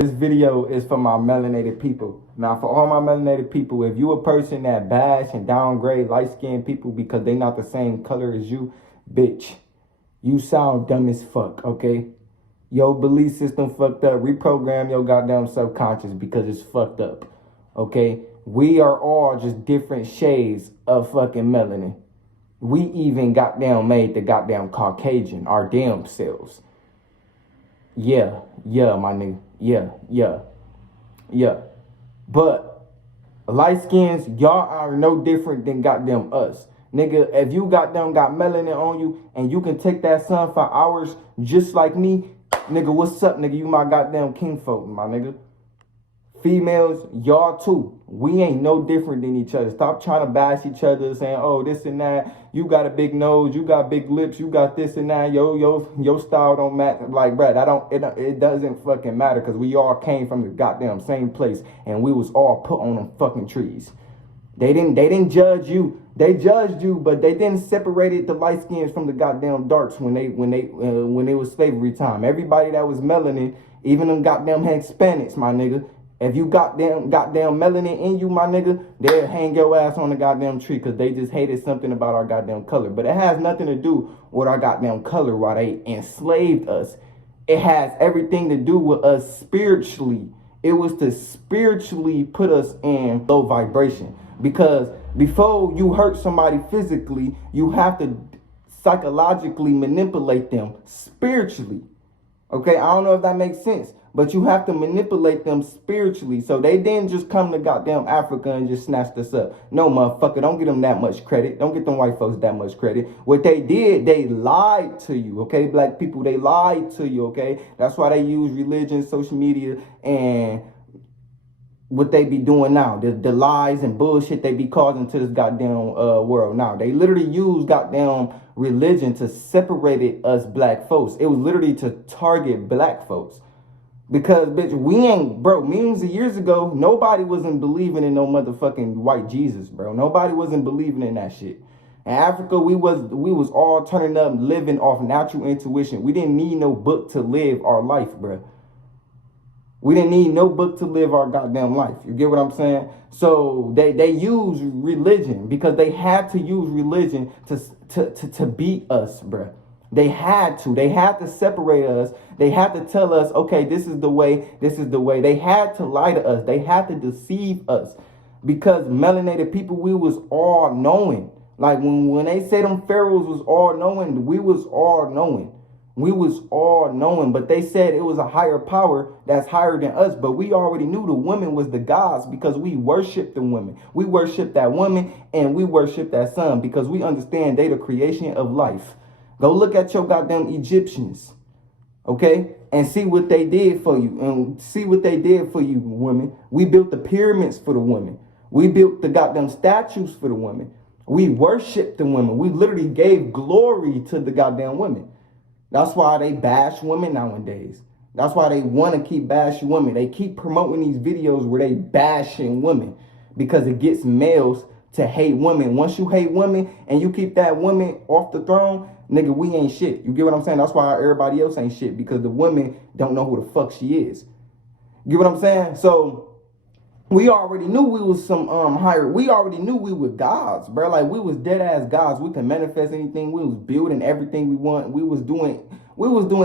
This video is for my melanated people. Now, for all my melanated people, if you a person that bash and downgrade light-skinned people because they not the same color as you, bitch, you sound dumb as fuck, okay? Your belief system fucked up. Reprogram your goddamn subconscious because it's fucked up, okay? We are all just different shades of fucking melanin. We even goddamn made the goddamn Caucasian, our damn selves. Yeah, my nigga. Yeah. But light skins, y'all are no different than goddamn us. Nigga, if you goddamn got melanin on you and you can take that sun for hours just like me, nigga, what's up, nigga? You my goddamn kinfolk, my nigga. Females, y'all too. We ain't no different than each other. Stop trying to bash each other, saying, oh, this and that. You got a big nose. You got big lips. You got this and that. Your style don't match. Like, bruh, it doesn't fucking matter because we all came from the goddamn same place and we was all put on them fucking trees. They didn't judge you. They judged you, but they didn't separate the light skins from the goddamn darks when it was slavery time. Everybody that was melanin, even them goddamn Hispanics, my nigga. If you goddamn melanin in you, my nigga, they'll hang your ass on the goddamn tree because they just hated something about our goddamn color. But it has nothing to do with our goddamn color while they enslaved us. It has everything to do with us spiritually. It was to spiritually put us in low vibration. Because before you hurt somebody physically, you have to psychologically manipulate them spiritually. Okay, I don't know if that makes sense, but you have to manipulate them spiritually. So they didn't just come to goddamn Africa and just snatch us up. No, motherfucker, don't give them that much credit. Don't get them white folks that much credit. What they did, they lied to you, okay? Black people, they lied to you, okay? That's why they use religion, social media, and what they be doing now. The lies and bullshit they be causing to this goddamn world now. They literally use goddamn religion to separate us black folks. It was literally to target black folks. Because, bitch, we ain't, bro, millions of years ago, nobody wasn't believing in no motherfucking white Jesus, bro. Nobody wasn't believing in that shit. In Africa, we was all turning up, living off natural intuition. We didn't need no book to live our life, bro. We didn't need no book to live our goddamn life. You get what I'm saying? So they use religion because they had to use religion to beat us, bruh. They had to separate us. They had to tell us, okay, this is the way, this is the way. They had to lie to us. They had to deceive us because melanated people, we was all knowing. Like when they say them pharaohs was all knowing, we was all knowing. We was all knowing, but they said it was a higher power that's higher than us. But we already knew the women was the gods because we worship the women. We worship that woman and we worship that sun because we understand they the creation of life. Go look at your goddamn Egyptians, okay? And see what they did for you. And see what they did for you, women. We built the pyramids for the women. We built the goddamn statues for the women. We worshiped the women. We literally gave glory to the goddamn women. That's why they bash women nowadays. That's why they want to keep bashing women. They keep promoting these videos where they bashing women because it gets males to hate women. Once you hate women and you keep that woman off the throne, nigga, we ain't shit. You get what I'm saying? That's why everybody else ain't shit because the women don't know who the fuck she is. You get what I'm saying? So we already knew we was some higher. We already knew we were gods, bro. Like we was dead ass gods. We can manifest anything. We was building everything we want. We was doing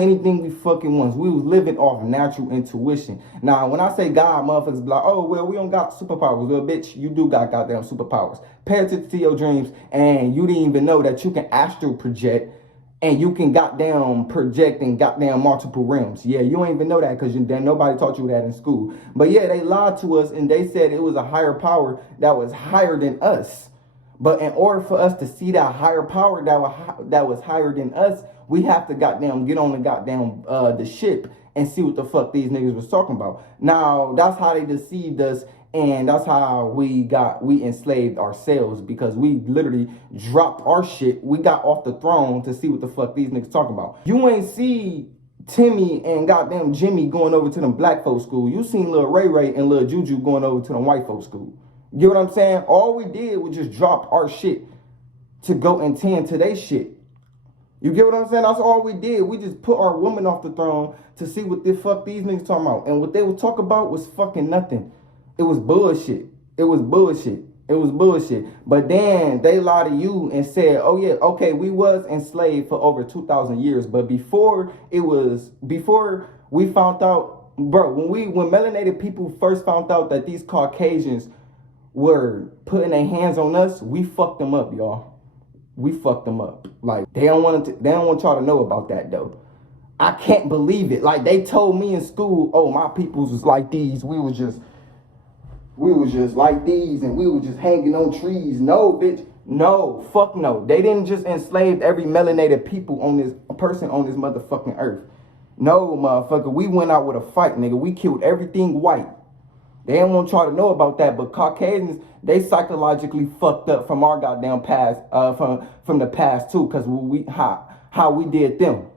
anything we fucking want. We was living off natural intuition. Now, when I say God, motherfuckers be like, oh well, we don't got superpowers. Well, bitch, you do got goddamn superpowers. Pay attention to your dreams, and you didn't even know that you can astral project. And you can goddamn project in goddamn multiple realms. Yeah, you ain't even know that because nobody taught you that in school. But yeah, they lied to us and they said it was a higher power that was higher than us. But in order for us to see that higher power that was higher than us, we have to goddamn get on the goddamn the ship and see what the fuck these niggas was talking about. Now, that's how they deceived us. And that's how we enslaved ourselves because we literally dropped our shit. We got off the throne to see what the fuck these niggas talking about. You ain't see Timmy and goddamn Jimmy going over to them black folks school. You seen Lil Ray Ray and Lil Juju going over to them white folks school. You get what I'm saying? All we did was just drop our shit to go and tend to their shit. You get what I'm saying? That's all we did. We just put our woman off the throne to see what the fuck these niggas talking about. And what they would talk about was fucking nothing. It was bullshit. It was bullshit. It was bullshit. But then they lied to you and said, oh yeah, okay, we was enslaved for over 2,000 years. But before we found out, bro, when melanated people first found out that these Caucasians were putting their hands on us, we fucked them up, y'all. We fucked them up. Like, they don't want y'all to know about that though. I can't believe it. Like, they told me in school, oh, my peoples was like these. We was just like these, and we were just hanging on trees. No, bitch. No, fuck no. They didn't just enslave every melanated people on this person on this motherfucking earth. No, motherfucker. We went out with a fight, nigga. We killed everything white. They didn't want y'all to know about that, but Caucasians, they psychologically fucked up from our goddamn past, from the past too, cause how we did them.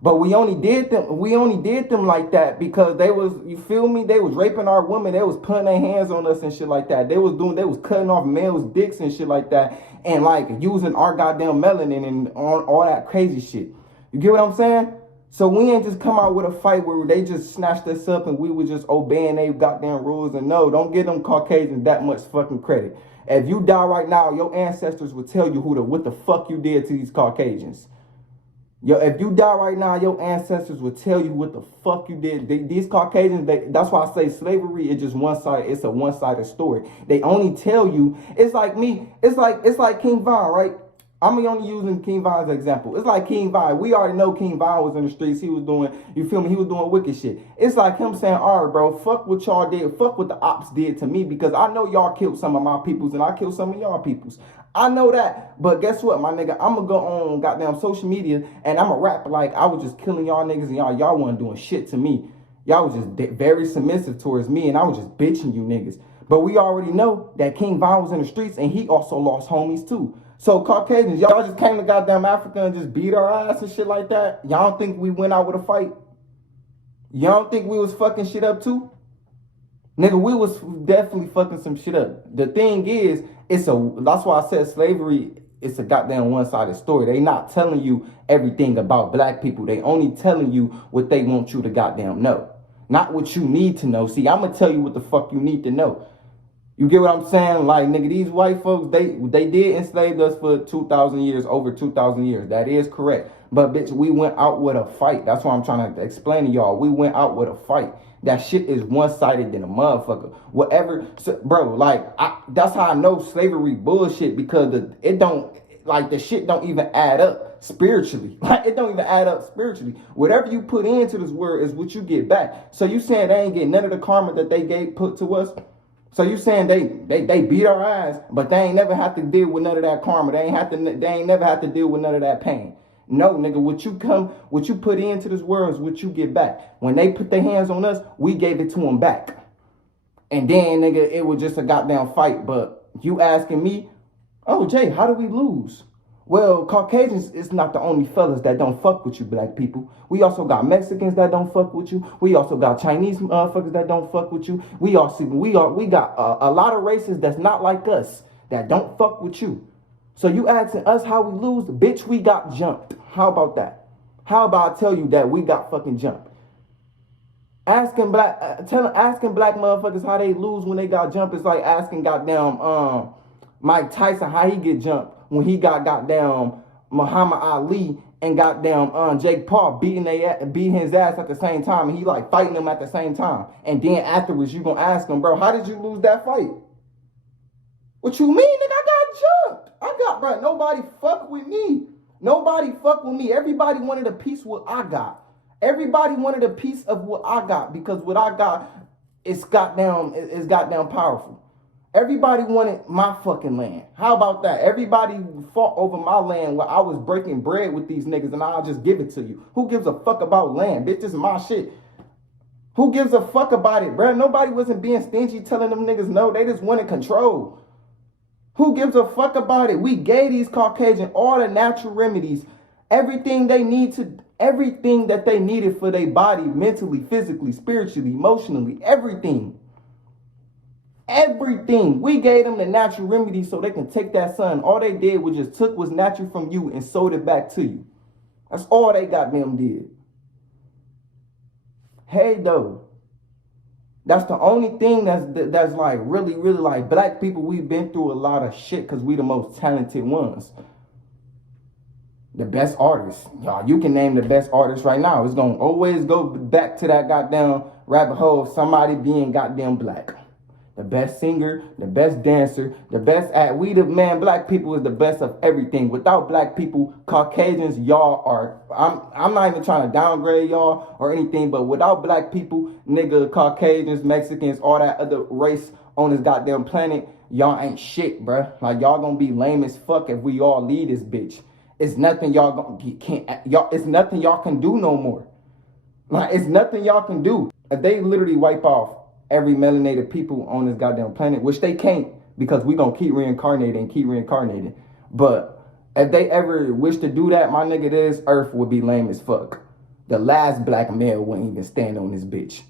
But we only did them like that because they was, you feel me? They was raping our women. They was putting their hands on us and shit like that. They was cutting off males' dicks and shit like that, and like using our goddamn melanin and all that crazy shit. You get what I'm saying? So we ain't just come out with a fight where they just snatched us up and we were just obeying they goddamn rules. And no, don't give them Caucasians that much fucking credit. If you die right now, your ancestors will tell you what the fuck you did to these Caucasians. Yo, if you die right now, your ancestors will tell you what the fuck you did. These Caucasians, that's why I say slavery is just one side. It's a one-sided story. They only tell you. It's like me. It's like King Von, right? I'm only using King Von as an example. It's like King Von. We already know King Von was in the streets. He was doing, you feel me? He was doing wicked shit. It's like him saying, all right, bro, fuck what y'all did. Fuck what the ops did to me, because I know y'all killed some of my peoples and I killed some of y'all peoples. I know that. But guess what, my nigga? I'm going to go on goddamn social media and I'm going to rap like I was just killing y'all niggas and y'all wasn't doing shit to me. Y'all was just very submissive towards me and I was just bitching you niggas. But we already know that King Von was in the streets and he also lost homies too. So Caucasians, y'all just came to goddamn Africa and just beat our ass and shit like that? Y'all don't think we went out with a fight? Y'all don't think we was fucking shit up too? Nigga, we was definitely fucking some shit up. The thing is, that's why I said slavery, it's a goddamn one-sided story. They not telling you everything about black people. They only telling you what they want you to goddamn know. Not what you need to know. See, I'm going to tell you what the fuck you need to know. You get what I'm saying? Like, nigga, these white folks, they did enslave us for 2,000 years, over 2,000 years. That is correct. But, bitch, we went out with a fight. That's what I'm trying to explain to y'all. We went out with a fight. That shit is one-sided than a motherfucker. Whatever. So, bro, like, that's how I know slavery bullshit, because the shit don't even add up spiritually. Like, it don't even add up spiritually. Whatever you put into this world is what you get back. So you saying they ain't get none of the karma that they put to us? So you saying they beat our ass, but they ain't never have to deal with none of that karma. They ain't never have to deal with none of that pain. No, nigga, what you put into this world is what you get back. When they put their hands on us, we gave it to them back. And then, nigga, it was just a goddamn fight. But you asking me, oh, Jay, how do we lose? Well, Caucasians is not the only fellas that don't fuck with you, black people. We also got Mexicans that don't fuck with you. We also got Chinese motherfuckers that don't fuck with you. We got a lot of races that's not like us that don't fuck with you. So you asking us how we lose? Bitch, we got jumped. How about that? How about I tell you that we got fucking jumped? Asking black motherfuckers how they lose when they got jumped is like asking goddamn Mike Tyson how he get jumped when he got goddamn Muhammad Ali and goddamn Jake Paul beating his ass at the same time, and he like fighting them at the same time. And then afterwards you gonna ask him, bro, how did you lose that fight? What you mean, nigga? I got jumped. Bro, nobody fuck with me. Nobody fuck with me. Everybody wanted a piece of what I got. Everybody wanted a piece of what I got, because what I got is goddamn powerful. Everybody wanted my fucking land. How about that? Everybody fought over my land where I was breaking bread with these niggas and I'll just give it to you. Who gives a fuck about land? Bitch, this is my shit. Who gives a fuck about it, bro? Nobody wasn't being stingy telling them niggas no. They just wanted control. Who gives a fuck about it? We gave these Caucasians all the natural remedies, everything that they needed for their body, mentally, physically, spiritually, emotionally, everything. Everything. We gave them the natural remedies so they can take that sun. All they did was just took what's natural from you and sold it back to you. That's all they goddamn did. Hey, though. That's the only thing that's like really, really like black people. We've been through a lot of shit because we the most talented ones. The best artists. Y'all, you can name the best artists right now. It's going to always go back to that goddamn rabbit hole of somebody being goddamn black. The best singer, the best dancer, the best at we the man, black people is the best of everything. Without black people, Caucasians, y'all are, I'm not even trying to downgrade y'all or anything, but without black people, nigga, Caucasians, Mexicans, all that other race on this goddamn planet, y'all ain't shit, bruh. Like, y'all gonna be lame as fuck if we all leave this bitch. It's nothing y'all it's nothing y'all can do no more. Like, it's nothing y'all can do. If they literally wipe off every melanated people on this goddamn planet, which they can't, because we gonna keep reincarnating. But if they ever wish to do that, my nigga, this earth would be lame as fuck. The last black male wouldn't even stand on this bitch.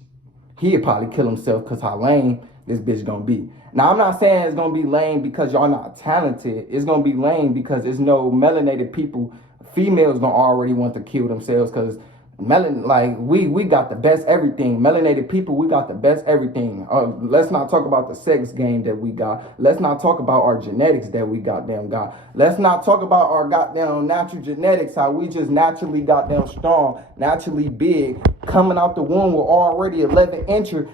He'd probably kill himself because how lame this bitch gonna be. Now, I'm not saying it's gonna be lame because y'all not talented. It's gonna be lame because there's no melanated people. Females gonna already want to kill themselves because we got the best everything. Melanated people, we got the best everything. Let's not talk about the sex game that we got. Let's not talk about our genetics that we goddamn got. Let's not talk about our goddamn natural genetics, how we just naturally goddamn strong, naturally big, coming out the womb with already 11 incher.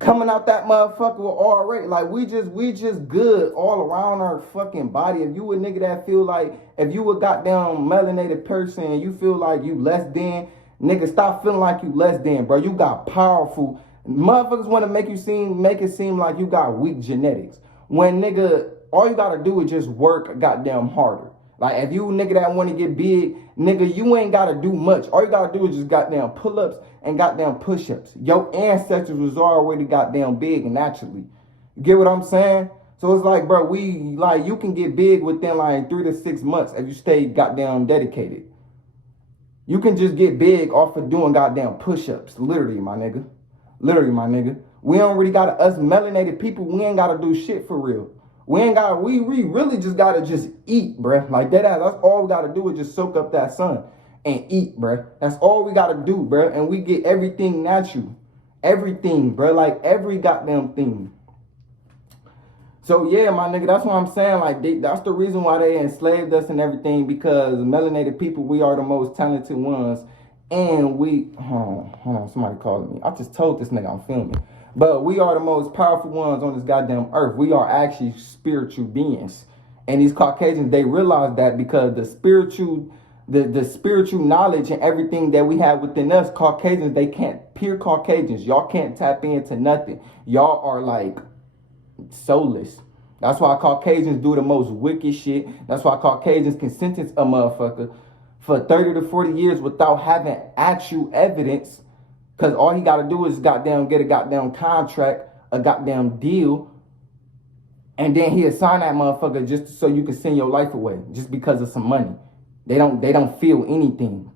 Coming out that motherfucker with already, like, we just good all around our fucking body. If you a nigga that feel like, if you a goddamn melanated person and you feel like you less than, nigga, stop feeling like you less than, bro. You got powerful, motherfuckers want to make it seem like you got weak genetics. When, nigga, all you gotta do is just work goddamn harder. Like, if you nigga that want to get big, nigga, you ain't got to do much. All you got to do is just goddamn pull-ups and goddamn push-ups. Your ancestors was already goddamn big and naturally. You get what I'm saying? So it's like, bro, you can get big within like 3 to 6 months if you stay goddamn dedicated. You can just get big off of doing goddamn push-ups. Literally, my nigga. Literally, my nigga. We don't really got to, us melanated people, we ain't got to do shit for real. We really just gotta just eat, bruh. Like that's all we gotta do is just soak up that sun and eat, bruh. That's all we gotta do, bruh. And we get everything natural. Everything, bruh. Like every goddamn thing. So yeah, my nigga, that's what I'm saying. Like that's the reason why they enslaved us and everything, because melanated people, we are the most talented ones. And hold on, somebody calling me. I just told this nigga I'm filming. But we are the most powerful ones on this goddamn earth. We are actually spiritual beings. And these Caucasians, they realize that because the spiritual knowledge and everything that we have within us, Caucasians, pure Caucasians, y'all can't tap into nothing. Y'all are like soulless. That's why Caucasians do the most wicked shit. That's why Caucasians can sentence a motherfucker for 30 to 40 years without having actual evidence. Because all he got to do is goddamn get a goddamn contract, a goddamn deal, and then he'll sign that motherfucker just so you can send your life away, just because of some money. They don't feel anything.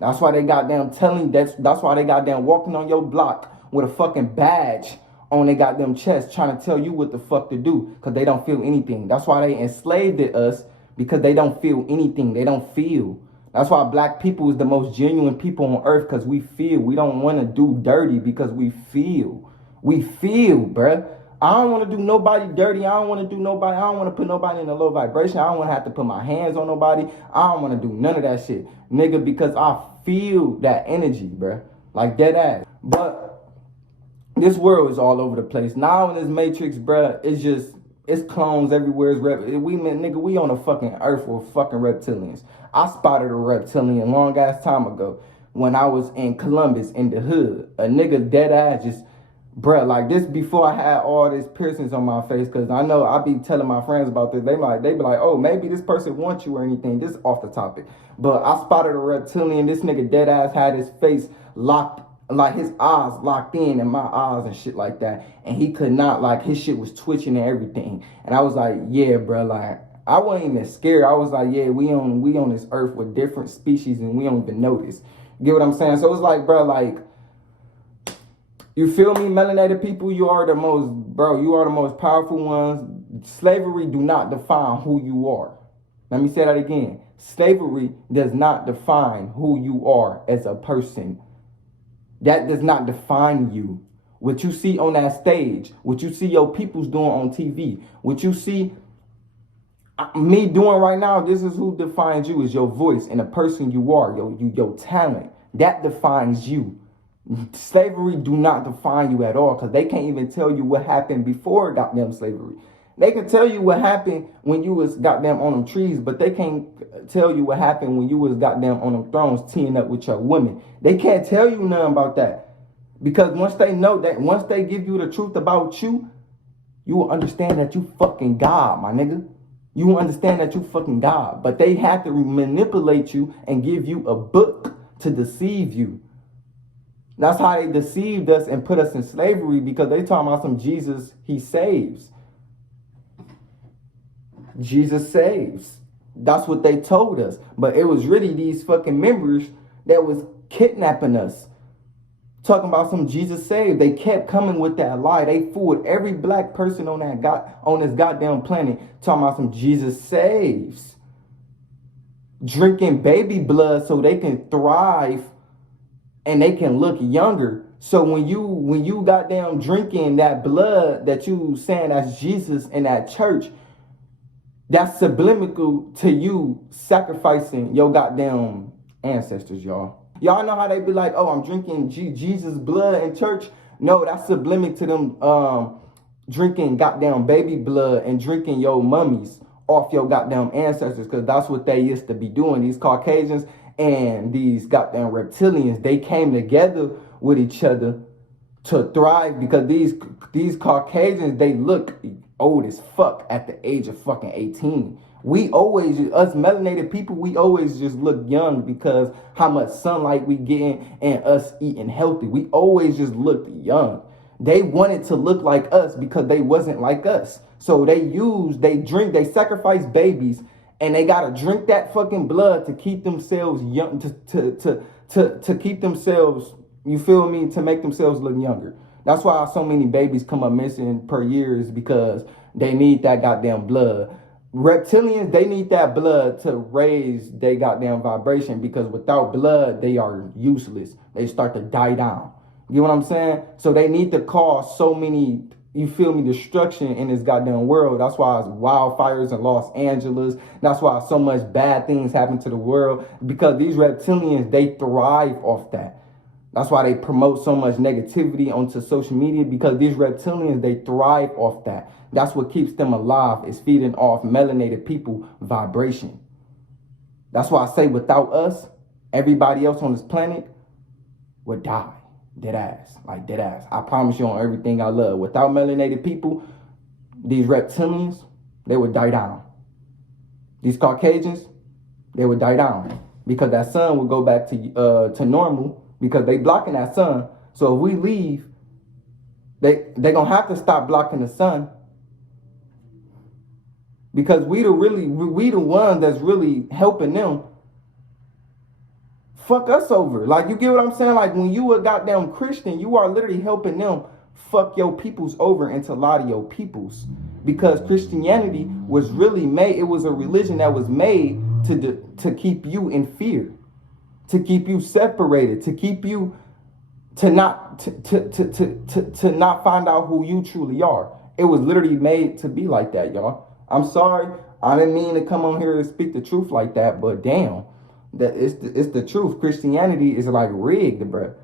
That's why they goddamn telling, that's why they goddamn walking on your block with a fucking badge on their goddamn chest trying to tell you what the fuck to do, because they don't feel anything. That's why they enslaved us, because they don't feel anything. They don't feel. That's why black people is the most genuine people on earth, because we feel. We don't want to do dirty because we feel. We feel, bruh. I don't want to do nobody dirty. I don't want to put nobody in a low vibration. I don't want to have to put my hands on nobody. I don't want to do none of that shit, nigga, because I feel that energy, bruh. Like dead ass. But this world is all over the place. Now in this matrix, bruh, it's clones everywhere. We on a fucking earth with fucking reptilians. I spotted a reptilian long ass time ago when I was in Columbus in the hood. A nigga dead ass just, bruh, like this before I had all these piercings on my face, because I know I be telling my friends about this. They be like, oh, maybe this person wants you or anything. This is off the topic. But I spotted a reptilian. This nigga dead ass had his face locked, like his eyes locked in my eyes and shit like that. And he could not, like, his shit was twitching and everything. And I was like, yeah, bro, like, I wasn't even scared. I was like, yeah, we on this earth with different species and we don't even notice. You get what I'm saying? So it's like, bro, like, you feel me? Melanated people, you are the most powerful ones. Slavery do not define who you are. Let me say that again. Slavery does not define who you are as a person. That does not define you. What you see on that stage, what you see your peoples doing on TV, what you see me doing right now, this is who defines you, is your voice and the person you are, your talent. That defines you. Slavery do not define you at all, because they can't even tell you what happened before goddamn slavery. They can tell you what happened when you was goddamn on them trees, but they can't tell you what happened when you was goddamn on them thrones teeing up with your women. They can't tell you nothing about that. Because once they know that, once they give you the truth about you, you will understand that you fucking God, my nigga. You will understand that you fucking God. But they have to manipulate you and give you a book to deceive you. That's how they deceived us and put us in slavery, because they talking about some Jesus, he saves. Jesus saves. That's what they told us. But it was really these fucking members that was kidnapping us. Talking about some Jesus saved. They kept coming with that lie. They fooled every black person on this goddamn planet. Talking about some Jesus saves. Drinking baby blood so they can thrive and they can look younger. So when you goddamn drinking that blood that you saying that's Jesus in that church, that's subliminal to you sacrificing your goddamn ancestors, y'all. Y'all know how they be like, oh, I'm drinking Jesus blood in church? No, that's subliminal to them drinking goddamn baby blood and drinking your mummies off your goddamn ancestors, because that's what they used to be doing. These Caucasians and these goddamn reptilians, they came together with each other to thrive, because these Caucasians, they look old as fuck at the age of fucking 18. We always, us melanated people, we always just look young because how much sunlight we getting and us eating healthy. We always just looked young. They wanted to look like us because they wasn't like us. So they sacrifice babies, and they gotta drink that fucking blood to keep themselves young, to keep themselves, you feel me, to make themselves look younger. That's why so many babies come up missing per year, is because they need that goddamn blood. Reptilians, they need that blood to raise their goddamn vibration, because without blood, they are useless. They start to die down. You know what I'm saying? So they need to cause so many, you feel me, destruction in this goddamn world. That's why it's wildfires in Los Angeles. That's why so much bad things happen to the world, because these reptilians, they thrive off that. That's why they promote so much negativity onto social media, because these reptilians, they thrive off that. That's what keeps them alive, is feeding off melanated people vibration. That's why I say without us, everybody else on this planet would die. Dead ass. Like dead ass. I promise you on everything I love. Without melanated people, these reptilians, they would die down. These Caucasians, they would die down. Because that sun would go back to normal, because they blocking that sun. So if we leave, they gonna have to stop blocking the sun, because we the ones that's really helping them fuck us over. Like, you get what I'm saying? Like, when you a goddamn Christian, you are literally helping them fuck your peoples over and to lie to your peoples, because Christianity was really made, it was a religion that was made to keep you in fear, to keep you separated, to keep you to not find out who you truly are. It was literally made to be like that, y'all. I'm sorry, I didn't mean to come on here and speak the truth like that, but damn, that it's the truth. Christianity is like rigged, bro.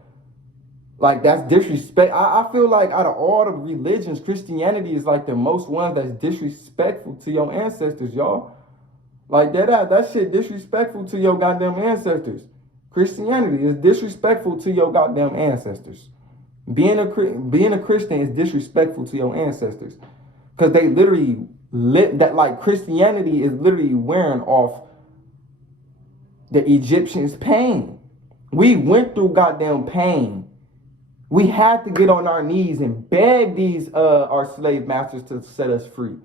Like, that's disrespect. I feel like out of all the religions, Christianity is like the most one that's disrespectful to your ancestors, y'all. Like that shit disrespectful to your goddamn ancestors. Christianity is disrespectful to your goddamn ancestors. Being a Christian is disrespectful to your ancestors, because they literally that, like, Christianity is literally wearing off the Egyptians' pain. We went through goddamn pain. We had to get on our knees and beg these our slave masters to set us free.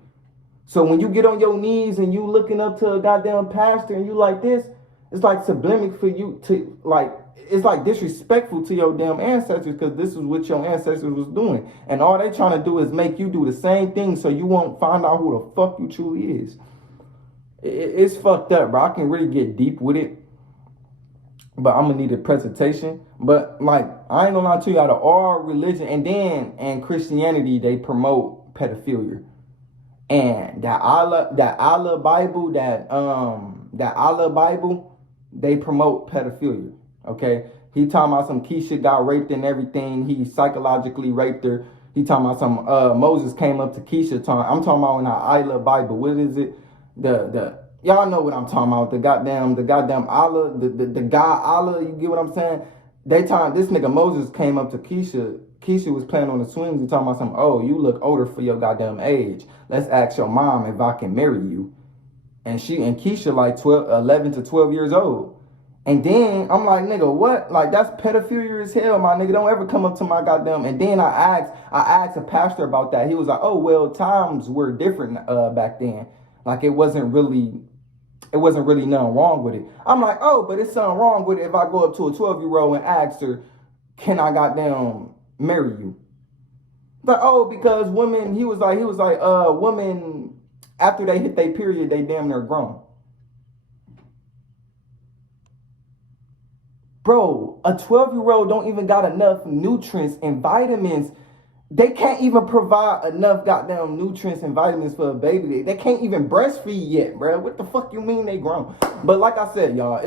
So when you get on your knees and you looking up to a goddamn pastor and you like this, it's like subliminal for you to, like, it's like disrespectful to your damn ancestors, because this is what your ancestors was doing. And all they trying to do is make you do the same thing so you won't find out who the fuck you truly is. it's fucked up, bro. I can really get deep with it, but I'm gonna need a presentation. But like, I ain't gonna lie to you, out of all religion and Christianity, they promote pedophilia. And that Allah Bible, that Allah Bible, they promote pedophilia. Okay, he talking about some Keisha got raped and everything. He psychologically raped her. He talking about some Moses came up to Keisha. I'm talking about in the Allah Bible. What is it? The y'all know what I'm talking about. The goddamn Allah, the God Allah. You get what I'm saying? This nigga Moses came up to Keisha. Keisha was playing on the swings and talking about some, oh, you look older for your goddamn age. Let's ask your mom if I can marry you. And Keisha like 11 to 12 years old. And then I'm like, nigga, what? Like, that's pedophilia as hell, my nigga. Don't ever come up to my goddamn. And then I asked a pastor about that. He was like, oh, well, times were different back then. Like, it wasn't really nothing wrong with it. I'm like, oh, but it's something wrong with it if I go up to a 12-year-old and ask her, can I goddamn marry you? But oh, because women, he was like, women, after they hit their period, they damn near grown. Bro, a 12-year-old don't even got enough nutrients and vitamins. They can't even provide enough goddamn nutrients and vitamins for a baby. They can't even breastfeed yet, bro. What the fuck you mean they grown? But like I said, y'all,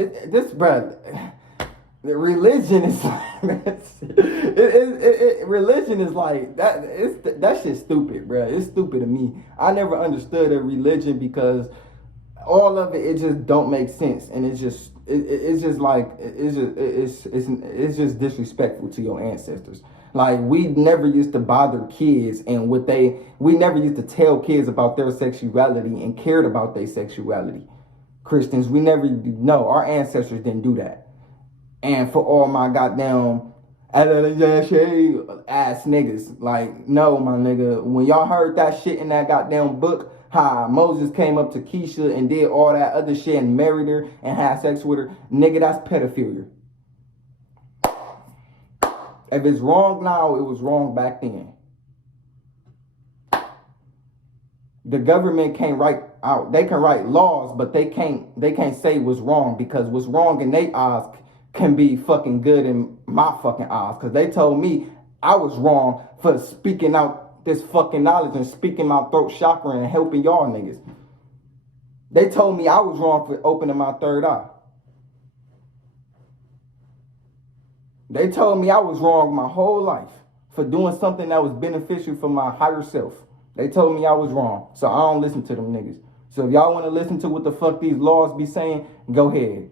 the religion is like, religion is like that. That shit's stupid, bro. It's stupid to me. I never understood a religion because all of it just don't make sense, and it's just disrespectful to your ancestors. Like, we never used to bother kids and we never used to tell kids about their sexuality and cared about their sexuality. Christians, we never, no, our ancestors didn't do that. And for all my goddamn ass niggas, like, no, my nigga, when y'all heard that shit in that goddamn book, how Moses came up to Keisha and did all that other shit and married her and had sex with her, nigga, that's pedophilia. If it's wrong now, it was wrong back then. The government can't write out. They can write laws, but they can't say what's wrong, because what's wrong in their eyes can be fucking good in my fucking eyes. Because they told me I was wrong for speaking out this fucking knowledge and speaking my throat chakra and helping y'all niggas. They told me I was wrong for opening my third eye. They told me I was wrong my whole life for doing something that was beneficial for my higher self. They told me I was wrong, so I don't listen to them niggas. So if y'all want to listen to what the fuck these laws be saying, go ahead.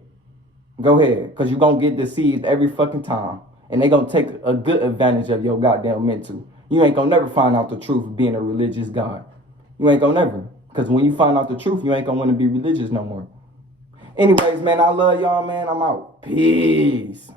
Go ahead, because you're going to get deceived every fucking time. And they going to take a good advantage of your goddamn mental. You ain't going to never find out the truth of being a religious God. You ain't going to never. Because when you find out the truth, you ain't going to want to be religious no more. Anyways, man, I love y'all, man. I'm out. Peace.